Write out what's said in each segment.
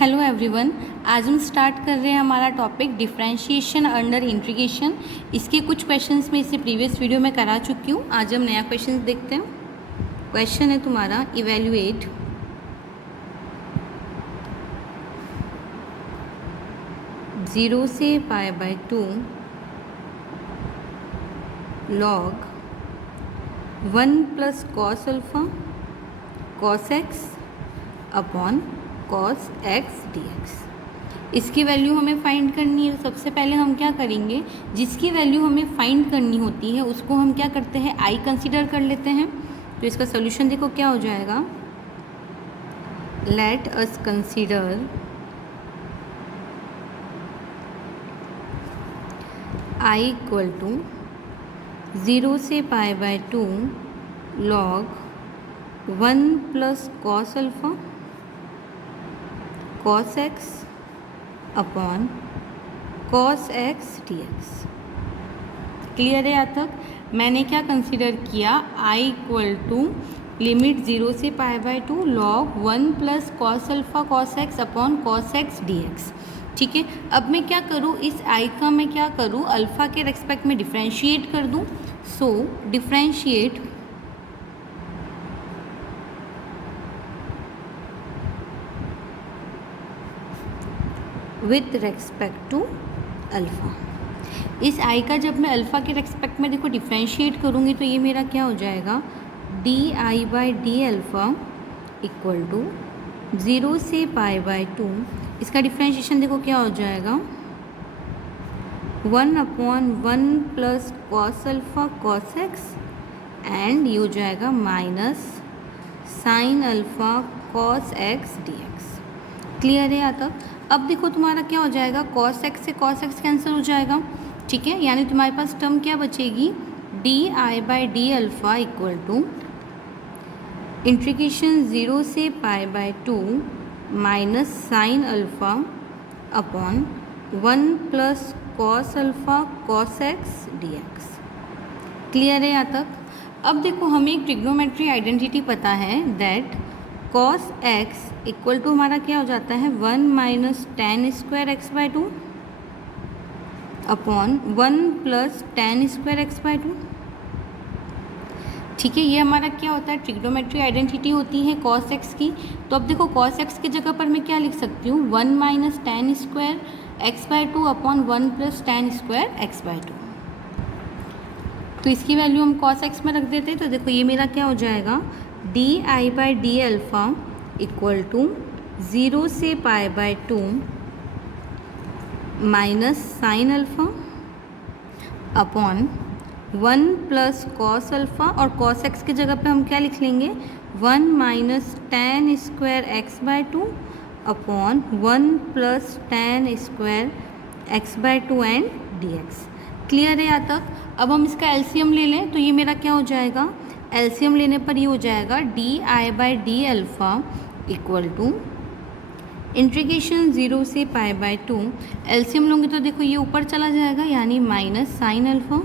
Hello everyone, आज हम start कर रहे हैं हमारा टॉपिक डिफरेंशिएशन अंडर इंटीग्रेशन। इसके कुछ क्वेश्चंस मैं इससे प्रीवियस वीडियो में करा चुकी हूँ। आज हम नया क्वेश्चन देखते हैं। क्वेश्चन है तुम्हारा, इवेल्युएट जीरो से pi by 2 log 1 plus cos alpha cos x upon cos x d x. इसकी वैल्यू हमें फाइंड करनी है। सबसे पहले हम क्या करेंगे, जिसकी वैल्यू हमें फाइंड करनी होती है उसको हम क्या करते हैं, आई कंसीडर कर लेते हैं। तो इसका सोल्यूशन देखो क्या हो जाएगा। Let us consider I equal to 0 से pi by 2 log 1 plus cos alpha cos x upon cos x d x. Clear है? यहाँ तक मैंने क्या कंसीडर किया, आई इक्वल टू लिमिट 0 से pi by 2 log 1 plus cos alpha cos x upon cos x d x. ठीक है, अब मैं क्या करूँ, इस आई का मैं क्या करूँ, अल्फ़ा के रेस्पेक्ट में डिफ्रेंशिएट कर दूँ। So differentiate with respect to alpha. इस आई का जब मैं अल्फ़ा के रेस्पेक्ट में देखो डिफ्रेंशिएट करूँगी तो ये मेरा क्या हो जाएगा, d I by d alpha equal to 0 से पाई बाय 2। इसका डिफ्रेंशिएशन देखो क्या हो जाएगा, 1 upon 1 plus cos alpha cos x and ये हो जाएगा minus sine alpha cos x d x. Clear है यहाँ तक? अब देखो तुम्हारा क्या हो जाएगा, कॉस एक्स से कॉस एक्स कैंसिल हो जाएगा। ठीक है, यानी तुम्हारे पास टर्म क्या बचेगी, d I by d alpha equal to integration 0 से pi by 2 minus sine alpha upon 1 plus cos alpha cos x d x. Clear है यहाँ तक? अब देखो हमें एक ट्रिग्नोमेट्री आइडेंटिटी पता है, that cos x equal to हमारा क्या हो जाता है, 1 minus tan square x by 2 upon 1 plus tan square x by 2। ठीक है, ये हमारा क्या होता है, ट्रिग्नोमेट्री आइडेंटिटी होती है कॉस एक्स की। तो अब देखो कॉस एक्स की जगह पर मैं क्या लिख सकती हूँ, 1 minus tan square x by 2 upon 1 plus tan square x by 2। तो इसकी वैल्यू हम कॉस एक्स में रख देते हैं। तो देखो ये मेरा क्या हो जाएगा, d I by d alpha equal to 0 से pi by 2 minus sine alpha upon 1 plus cos alpha, और कॉस एक्स की जगह पे हम क्या लिख लेंगे, 1 minus tan square x by 2 upon 1 plus tan square x by 2 and d x. Clear है यहाँ तक? अब हम इसका एलसीएम ले लें तो ये मेरा क्या हो जाएगा, एलसीएम लेने पर ये हो जाएगा d I by d alpha equal to integration 0 से पाई बाय 2। एलसीएम लूँगी तो देखो ये ऊपर चला जाएगा, यानी minus sine alpha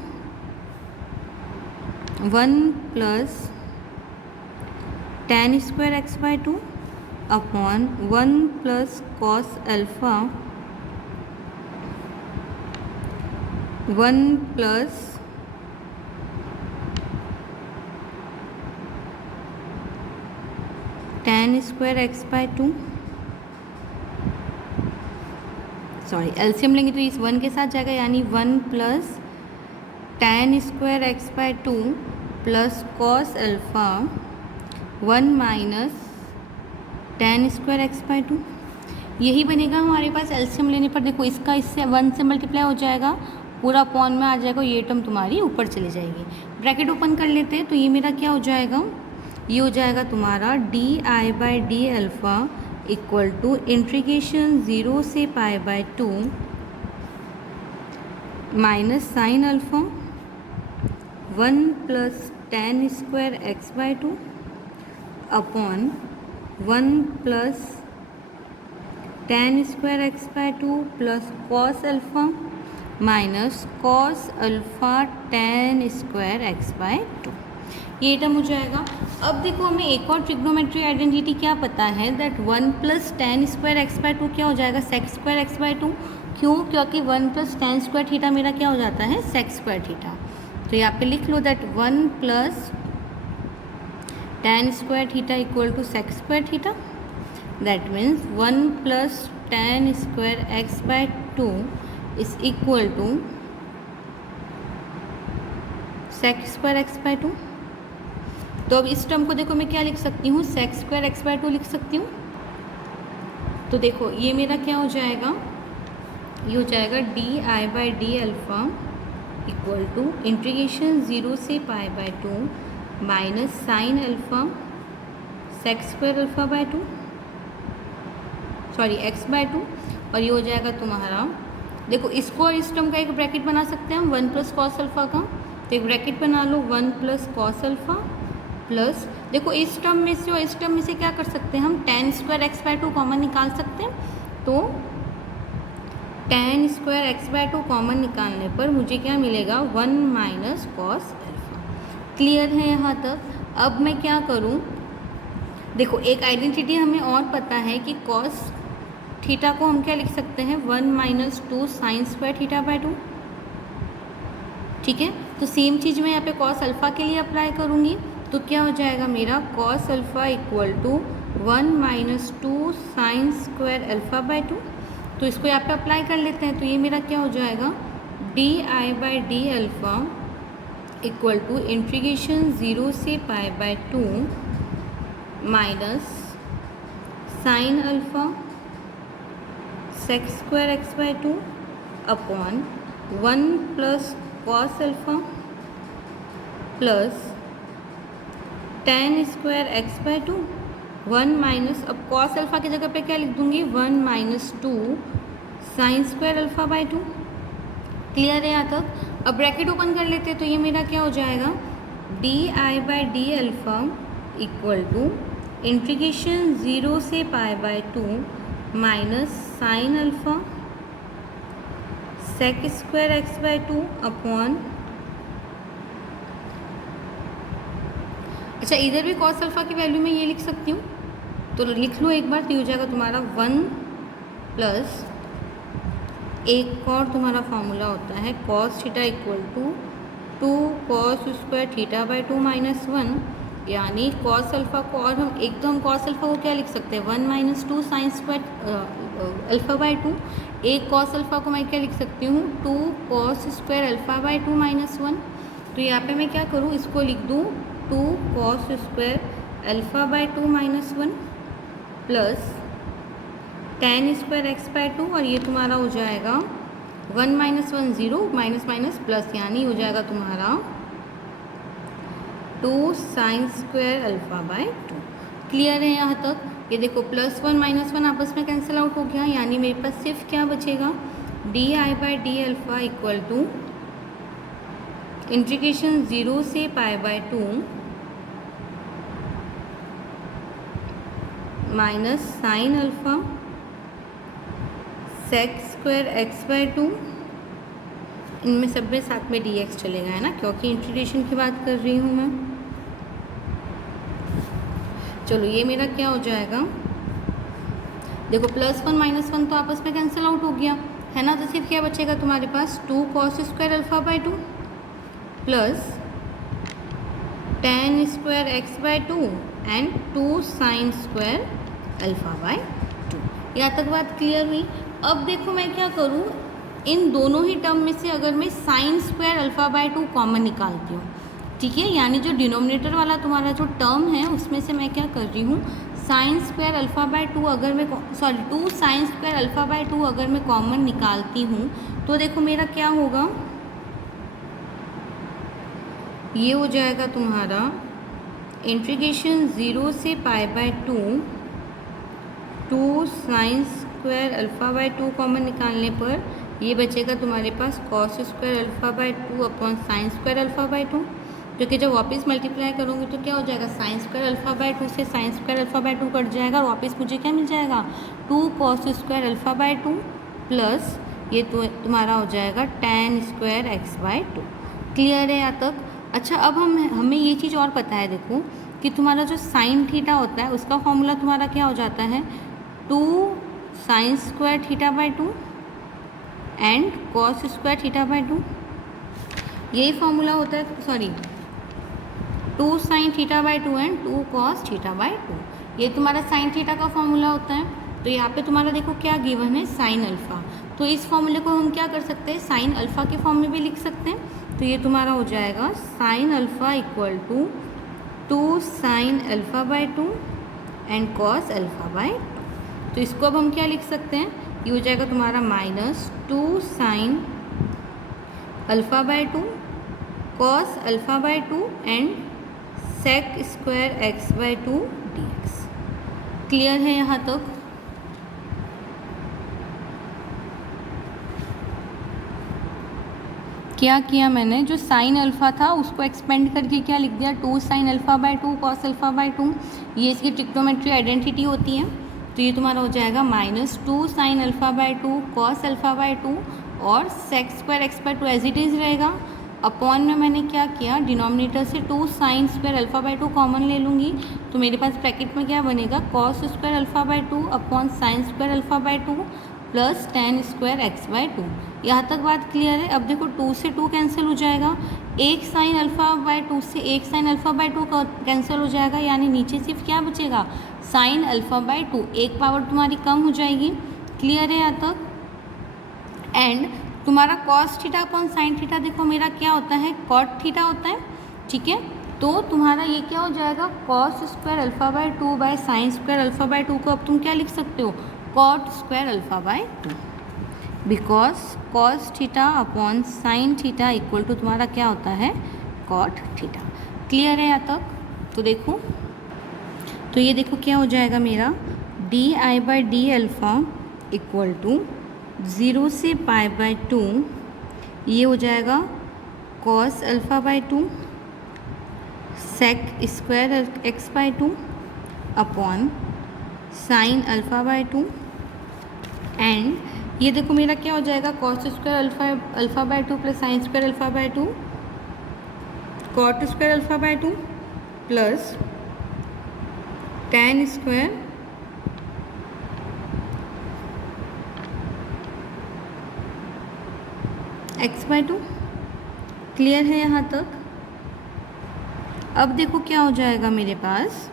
1 plus tan square x by 2 upon 1 plus cos alpha 1 plus tan square x by 2। Sorry, LCM लेंगे तो इस 1 के साथ जाएगा, यानी 1 plus tan square x by 2 plus cos alpha 1 minus tan square x by 2। यही बनेगा हमारे पास एलसीएम लेने पर। देखो इसका इससे 1 से मल्टीप्लाई हो जाएगा, पूरा अपॉन में आ जाएगा, ये टर्म तुम्हारी ऊपर चली जाएगी। ब्रैकेट ओपन कर लेते हैं तो ये मेरा क्या हो जाएगा, ये हो जाएगा तुम्हारा d I by d alpha equal to integration 0 से pi by 2 minus sine alpha 1 plus tan square x by 2 upon 1 plus tan square x by 2 plus cos alpha minus cos alpha tan square x by 2। ये term हो जाएगा। अब देखो हमें एक और trigonometry identity क्या पता है, that 1 + tan square x by 2 क्या हो जाएगा, सेक स्क्वायर एक्स बाय 2। क्यों? क्योंकि 1 + tan स्क्वायर थीटा मेरा क्या हो जाता है, सेक स्क्वायर थीटा। तो यहाँ पे लिख लो that 1 + tan square theta equal to sec square theta. That means 1 + tan square x by 2 is equal to sec square x by 2। तो अब इस टर्म को देखो मैं क्या लिख सकती हूँ, सेक स्क्वायर एक्स बाय 2 लिख सकती हूँ। तो देखो ये मेरा क्या हो जाएगा, ये हो जाएगा di/d α इक्वल टू इंटीग्रेशन 0 से π/2 minus sine alpha sec square alpha by 2, sorry x by 2। और ये हो जाएगा तुम्हारा, देखो इसको और इस टर्म का एक ब्रैकेट बना सकते हैं हम 1 + cos अल्फ़ा का। तो एक ब्रैकेट बना लो 1 + cos अल्फ़ा प्लस, देखो इस टर्म में से और इस टर्म में से क्या कर सकते हैं हम, tan square x by 2 common निकाल सकते हैं। तो tan square x by 2 common निकालने पर मुझे क्या मिलेगा, 1 - cos अल्फ़ा। क्लियर है यहाँ तक? अब मैं क्या करूँ, देखो एक आइडेंटिटी हमें और पता है कि cos थीटा को हम क्या लिख सकते हैं, 1 - 2 sin स्क्वायर थीटा बाय 2। ठीक है, तो सेम चीज़ मैं यहाँ पे cos अल्फ़ा के लिए अप्लाई करूँगी। तो क्या हो जाएगा मेरा, cos alpha equal to 1 - 2 sin square alpha by 2। तो इसको यहाँ पे अप्लाई कर लेते हैं। तो ये मेरा क्या हो जाएगा, di/d alpha equal to integration 0 से π/2 minus sine alpha sec square x by 2 upon 1 + cos alpha plus tan square x by 2 1 minus, अब cos अल्फ़ा की जगह पे क्या लिख दूंगी, 1 - 2 sine square alpha by 2। Clear है यहाँ तक? अब ब्रैकेट ओपन कर लेते हैं। तो ये मेरा क्या हो जाएगा, di/d alpha equal to integration 0 से π/2 minus sine alpha sec square x by 2 upon, अच्छा इधर भी cos अल्फ़ा की वैल्यू में ये लिख सकती हूँ। तो लिख लो एक बार। तो हो जाएगा तुम्हारा 1 प्लस, एक और तुम्हारा फॉर्मूला होता है cos theta equal to 2 cos square theta by 2 minus 1, यानी cos अल्फ़ा को, और हम एक तो हम cos अल्फ़ा को क्या लिख सकते हैं, 1 - 2 साइन स्क्वायर अल्फ़ा बाय 2। एक cos अल्फ़ा को मैं क्या लिख सकती हूँ, 2 cos square alpha by 2 minus 1। तो यहाँ पे मैं क्या करूँ, इसको लिख दूँ 2 cos square alpha by 2 minus 1 plus tan square x by 2, और ये तुम्हारा हो जाएगा 1 - 1 0 माइनस माइनस प्लस, यानी हो जाएगा तुम्हारा 2 sine square alpha by 2। Clear है यहाँ तक? ये देखो +1 - 1 आपस में कैंसिल आउट हो गया, यानी मेरे पास सिर्फ क्या बचेगा, di/d alpha equal to integration 0 से π/2 minus sine alpha sec square x by 2, इनमें सब में साथ में dx चलेगा, है ना, क्योंकि इंटीग्रेशन की बात कर रही हूँ मैं। चलो ये मेरा क्या हो जाएगा, देखो +1 - 1 तो आपस में कैंसिल आउट हो गया, है ना। तो सिर्फ क्या बचेगा तुम्हारे पास, 2 cos square alpha by 2 plus tan square x by 2 and 2 sine square alpha by 2। यहाँ तक बात क्लियर हुई? अब देखो मैं क्या करूँ, इन दोनों ही टर्म में से अगर मैं sign square alpha by 2 common निकालती हूँ, ठीक है, यानी जो डिनोमिनेटर वाला तुम्हारा जो टर्म है उसमें से मैं क्या कर रही हूँ, साइन स्क्वायर अल्फ़ा बाय 2 अगर मैं, sorry 2 sine square alpha by 2 अगर मैं कॉमन निकालती हूँ, तो देखो मेरा क्या होगा, ये हो जाएगा तुम्हारा इंटीग्रेशन 0 से π/2 2 sine square alpha by 2 common निकालने पर ये बचेगा तुम्हारे पास cos square alpha by 2 upon sine square alpha by 2, जो कि जब वापस मल्टीप्लाई करूँगी तो क्या हो जाएगा, साइन स्क्वायर अल्फ़ा बाय 2 से sine square alpha by 2 cut जाएगा, और वापस मुझे क्या मिल जाएगा, 2 cos square alpha by 2 plus ये तो तुम्हारा हो जाएगा tan square x by 2। Clear है यहाँ तक? अच्छा, अब हमें ये चीज़ और पता है, देखो कि तुम्हारा जो साइन थीटा होता है उसका फॉर्मूला तुम्हारा क्या हो जाता है, 2 sine square theta by 2 and cos square theta by 2, यही फॉर्मूला होता है। Sorry, 2 sine theta by 2 and 2 cos theta by 2, ये तुम्हारा साइन थीटा का फॉर्मूला होता है। तो यहाँ पे तुम्हारा देखो क्या गिवन है, साइन अल्फ़ा। तो इस फॉर्मूले को हम क्या कर सकते हैं, साइन अल्फ़ा के फॉर्म में भी लिख सकते हैं। तो ये तुम्हारा हो जाएगा sine alpha equal to 2 sine alpha by 2 and cos alpha by 2। तो इसको अब हम क्या लिख सकते हैं, ये हो जाएगा तुम्हारा -2 sine alpha by 2 cos alpha by 2 and sec square x by 2 dx। Clear है यहाँ तक? क्या किया मैंने, जो साइन अल्फ़ा था उसको एक्सपेंड करके क्या लिख दिया, 2 sine alpha by 2 cos alpha by 2, ये इसकी ट्रिग्नोमेट्री आइडेंटिटी होती है। तो ये तुम्हारा हो जाएगा -2 sine alpha by 2 cos alpha by 2 और sec square x by 2 as it is रहेगा। अपॉन में मैंने क्या किया, डिनोमिनेटर से 2 sine square alpha by 2 common ले लूँगी, तो मेरे पास ब्रैकेट में क्या बनेगा, cos square alpha by 2 upon sine square alpha by 2 plus tan square x by 2। यहाँ तक बात क्लियर है? अब देखो 2 से 2 कैंसिल हो जाएगा, एक साइन अल्फ़ा बाई 2 से एक साइन अल्फ़ा बाई 2 कैंसिल हो जाएगा, यानी नीचे सिर्फ क्या बचेगा, साइन अल्फ़ा बाई 2, एक पावर तुम्हारी कम हो जाएगी। क्लियर है यहाँ तक? एंड तुम्हारा cos theta upon sine theta देखो मेरा क्या होता है, कॉट थीटा होता है, ठीक है। तो तुम्हारा ये क्या हो जाएगा, cos square alpha by 2 by sine square alpha by 2 को अब तुम क्या लिख सकते हो, cot square alpha by 2, because cos theta upon sine theta equal to तुम्हारा क्या होता है, कॉट थीटा। क्लियर है यहाँ तक? तो देखो, तो ये देखो क्या हो जाएगा मेरा, d I by d alpha equal to 0 से पाई बाई 2, ये हो जाएगा cos alpha by 2 sec square x by 2 upon sine alpha by 2 and ये देखो मेरा क्या हो जाएगा, cos square alpha by 2 plus sine square alpha by 2 cot square alpha by 2 plus tan square x by 2। Clear है यहाँ तक? अब देखो क्या हो जाएगा मेरे पास,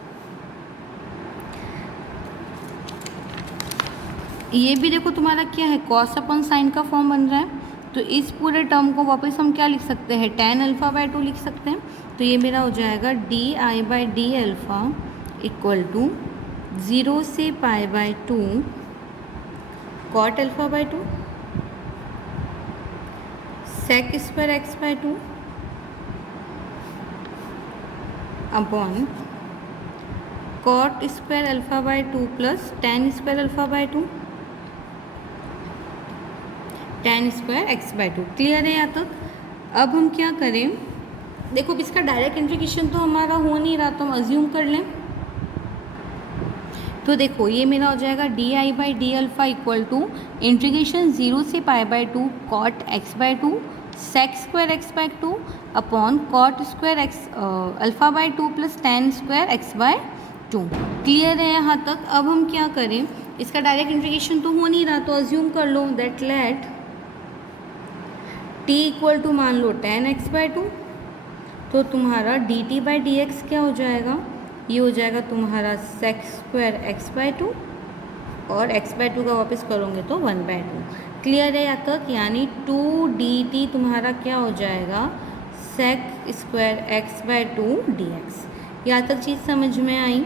ये भी देखो तुम्हारा क्या है, कॉस अपॉन साइन का फॉर्म बन रहा है। तो इस पूरे टर्म को वापस हम क्या लिख सकते हैं, टेन अल्फ़ा बाई 2 लिख सकते हैं। तो ये मेरा हो जाएगा d I by d alpha equal to 0 से pi by 2 cot alpha by 2 sec square x by 2 upon cot square alpha by 2 plus tan square alpha by 2 tan square x by 2। Clear है यहाँ तक? अब हम क्या करें, देखो इसका डायरेक्ट इंटीग्रेशन तो हमारा हो नहीं रहा, तो हम अज्यूम कर लें। तो देखो ये मेरा हो जाएगा d I by d alpha equal to integration 0 से pi by 2 cot x by 2 sec square x by 2 upon cot square x alpha by 2 plus tan square x by 2। Clear है यहाँ तक? अब हम क्या करें, इसका डायरेक्ट इंटीग्रेशन तो हो नहीं रहा, तो अज्यूम कर लो that let t equal to मान लो टेन एक्स बाई 2, तो तुम्हारा d t by d x क्या हो जाएगा, ये हो जाएगा तुम्हारा सेक स्क्वायर एक्स बाई 2 और एक्स बाई 2 का वापस करोगे तो 1 बाई 2। क्लियर है यहाँ तक? यानी 2 डी टी तुम्हारा क्या हो जाएगा, sec square x by 2 d x. यहाँ तक चीज़ समझ में आई?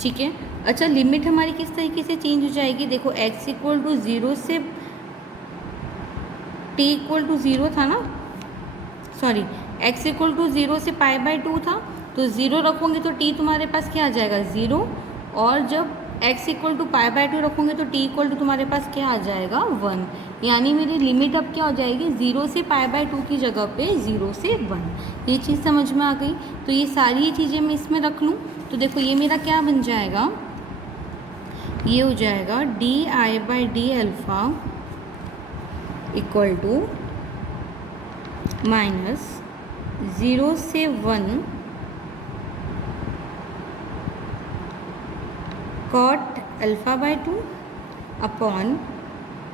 ठीक है। अच्छा, लिमिट हमारी किस तरीके से चेंज हो जाएगी, देखो x इक्वल टू 0 से t इक्वल टू 0 था ना, सॉरी x इक्वल टू 0 से पाई बाई 2 था, तो 0 रखोगे तो t तुम्हारे पास क्या आ जाएगा 0, और जब x equal to pi by 2 रखोगे तो t इक्वल टू तुम्हारे पास क्या आ जाएगा 1। यानी मेरी लिमिट अब क्या हो जाएगी, 0 से पाई बाई 2 की जगह पे 0 से 1। ये चीज़ समझ में आ गई? तो ये सारी चीज़ें मैं इसमें रख लूँ, तो देखो ये मेरा क्या बन जाएगा, ये हो जाएगा d I by d alpha equal to minus 0 से 1 cot alpha by 2 upon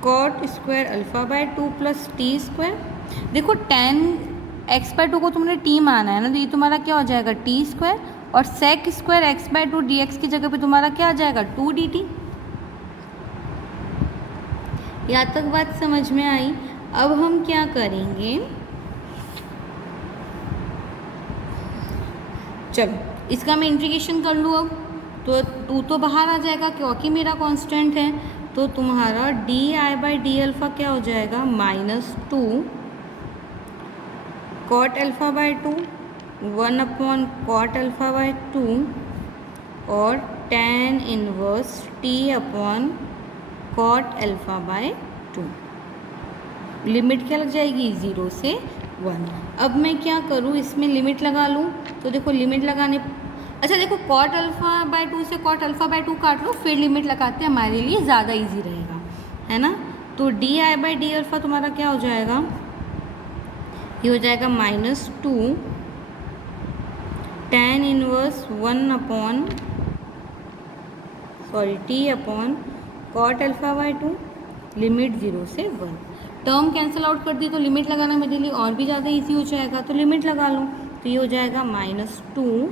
cot square alpha by 2 plus t square. देखो tan x बाय 2 को तुमने t माना है ना, तो ये तुम्हारा क्या हो जाएगा टी स्क्वायर, और sec square x by 2 dx की जगह पे तुम्हारा क्या आ जाएगा 2 dt। यहाँ तक बात समझ में आई। अब हम क्या करेंगे, चलो इसका मैं इंटीग्रेशन कर लूँ। अब तो 2 तो बाहर आ जाएगा क्योंकि मेरा कांस्टेंट है, तो तुम्हारा d I by d alpha क्या हो जाएगा -2 cot alpha by 2 1 upon cot alpha by 2 और tan inverse t upon cot alpha by 2। Limit क्या लग जाएगी 0 से 1। अब मैं क्या करूँ, इसमें लिमिट लगा लूँ। तो देखो लिमिट लगाने, अच्छा देखो कॉट अल्फ़ा बाय 2 से कॉट अल्फ़ा बाय 2 काट लो, फिर लिमिट लगाते हैं, हमारे लिए ज़्यादा इजी रहेगा, है ना। तो d I by d alpha तुम्हारा क्या हो जाएगा, ये हो जाएगा -2 tan inverse 1 upon t upon cot alpha by 2, limit 0 से 1। टर्म कैंसिल आउट कर दी तो लिमिट लगाना मेरे लिए और भी ज़्यादा इजी हो जाएगा, तो लिमिट लगा लूँ। तो ये हो जाएगा -2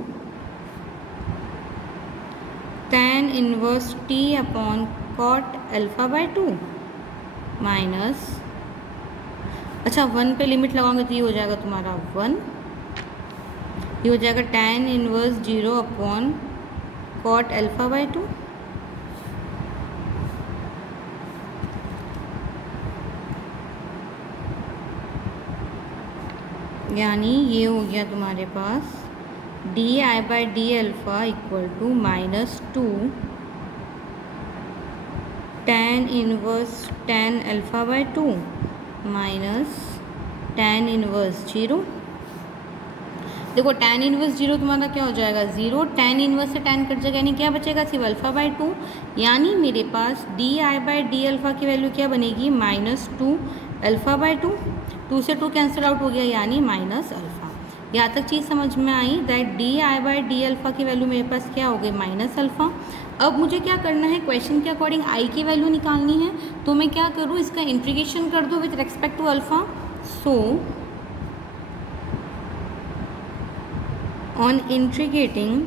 tan inverse t upon cot alpha by 2 minus, अच्छा 1 पे लिमिट लगाओगे तो ये हो जाएगा तुम्हारा 1, ये हो जाएगा tan inverse 0 upon cot alpha by 2, यानी ये हो गया तुम्हारे पास d I by d alpha equal to -2 tan inverse tan alpha by 2 minus tan inverse 0। देखो tan इनवर्स 0 तुम्हारा क्या हो जाएगा 0, tan इनवर्स से tan कट जाएगा, यानी क्या बचेगा सिर्फ अल्फ़ा बाय 2, यानी मेरे पास d I by d alpha की वैल्यू क्या बनेगी -2 अल्फ़ा बाय 2, 2 से 2 कैंसिल आउट हो गया, यानी माइनस अल्फ़ा। यहाँ तक चीज़ समझ में आई that d I by d alpha की वैल्यू मेरे पास क्या हो गई माइनस अल्फ़ा। अब मुझे क्या करना है, क्वेश्चन के अकॉर्डिंग आई की वैल्यू निकालनी है, तो मैं क्या करूँ, इसका इंटीग्रेशन कर दूँ with respect to alpha. So on integrating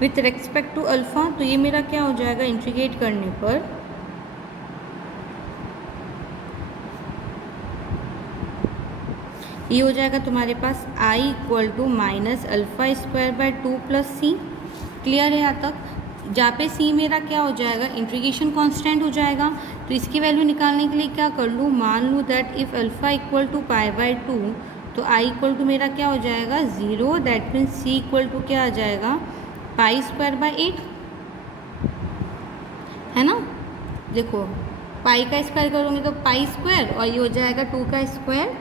with respect to alpha, तो ये मेरा क्या हो जाएगा इंटीग्रेट करने पर ये हो जाएगा तुम्हारे पास i equal to minus alpha square by 2 plus C. Clear है यहाँ तक। जहाँ पे c मेरा क्या हो जाएगा इंटीग्रेशन कांस्टेंट हो जाएगा, तो इसकी वैल्यू निकालने के लिए क्या कर लूँ, मान लूँ that if alpha equal to pi by 2, तो i इक्वल टू मेरा क्या हो जाएगा 0, that means c equal to क्या आ जाएगा पाई स्क्वायर बाय 8, है ना। देखो पाई का स्क्वायर करोगे तो पाई स्क्वायर, और ये हो जाएगा 2 का स्क्वायर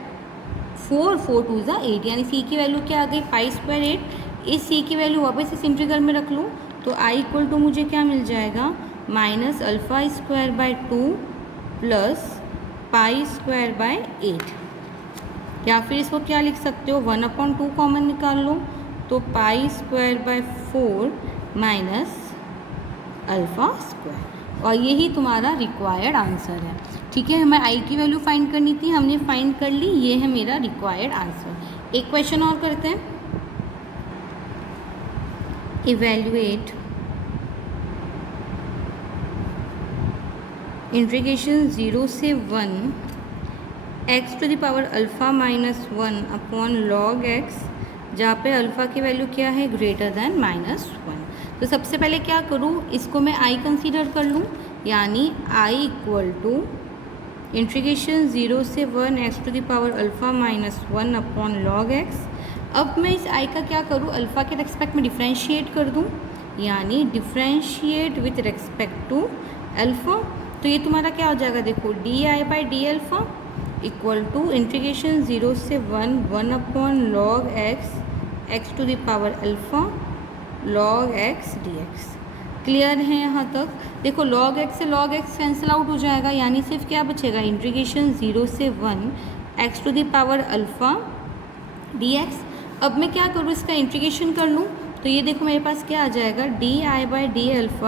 4, 4 2 ज़ा 8, यानी c की वैल्यू क्या आ गई पाई स्क्वायर 8। इस c की वैल्यू वापस इस इंटीग्रल में रख लूँ, तो i इक्वल टू मुझे क्या मिल जाएगा minus alpha square by 2 plus pi square by 8, या फिर इसको क्या लिख सकते हो 1/2 कॉमन निकाल लो, तो pi square by 4 minus alpha square, और यही तुम्हारा रिक्वायर्ड आंसर है। ठीक है, हमें आई की वैल्यू फाइंड करनी थी, हमने फाइंड कर ली, ये है मेरा रिक्वायर्ड आंसर। एक क्वेश्चन और करते हैं, इवैल्यूएट इंटीग्रेशन 0 से 1 x to the power alpha minus 1 upon log x, जहाँ पे अल्फ़ा की वैल्यू क्या है ग्रेटर दैन -1। तो सबसे पहले क्या करूँ, इसको मैं i कंसीडर कर लूँ, यानी i इक्वल टू इंटीग्रेशन 0 से 1 x to the power alpha minus 1 upon log x। अब मैं इस i का क्या करूँ, अल्फ़ा के रेस्पेक्ट में डिफ्रेंशिएट कर दूँ, यानी differentiate with respect to alpha. तो ये तुम्हारा क्या हो जाएगा, देखो d I by d alpha equal to integration 0 से 1 upon log x to the power alpha log x dx। Clear है यहाँ तक। देखो log x से log x कैंसिल आउट हो जाएगा, यानी सिर्फ क्या बचेगा इंटीग्रेशन 0 से 1 x to the power alpha dx। अब मैं क्या करूँ, इसका इंटीग्रेशन कर लूँ, तो ये देखो मेरे पास क्या आ जाएगा, di/d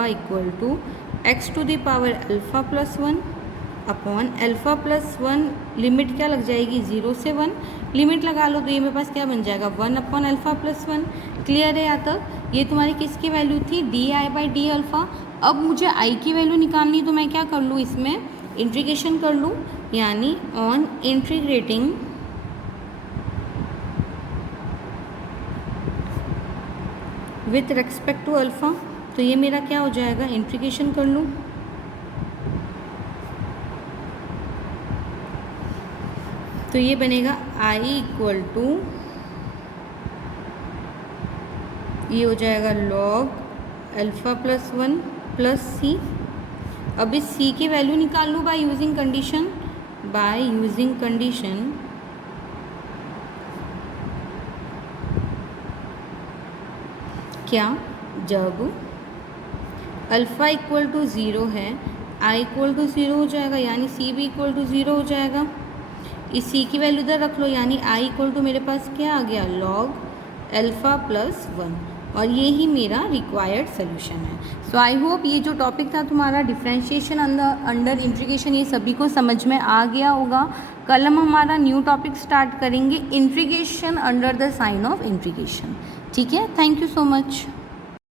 equal to x to the power alpha plus 1 upon alpha plus 1, limit क्या लग जाएगी 0 से 1, लिमिट लगा लो तो ये मेरे पास क्या बन जाएगा 1 अपॉन अल्फ़ा प्लस 1। क्लियर है यहाँ तक। ये तुम्हारी किसकी वैल्यू थी, di/d। अब मुझे i की वैल्यू निकालनी, तो मैं क्या कर लूँ, इसमें इंटीग्रेशन कर लूँ, यानी on integrating with respect to alpha, तो ये मेरा क्या हो जाएगा, इंटीग्रेशन कर लूँ, तो ये बनेगा i इक्वल टू, ये हो जाएगा log अल्फ़ा प्लस 1 प्लस सी। अब इस c की वैल्यू निकाल लूँ बाय यूजिंग कंडीशन, क्या, जब अल्फ़ा इक्वल टू 0 है i इक्वल टू 0 हो जाएगा, यानी c भी इक्वल टू 0 हो जाएगा। इस c की वैल्यू इधर रख लो, यानी i इक्वल टू मेरे पास क्या आ गया, log अल्फ़ा प्लस 1, और ये ही मेरा रिक्वायर्ड सोल्यूशन है। सो आई होप ये जो टॉपिक था तुम्हारा डिफरेंशिएशन अंडर इंटीग्रेशन, ये सभी को समझ में आ गया होगा। कल हम हमारा न्यू टॉपिक स्टार्ट करेंगे, integration under the sign of integration. ठीक है, थैंक यू सो मच।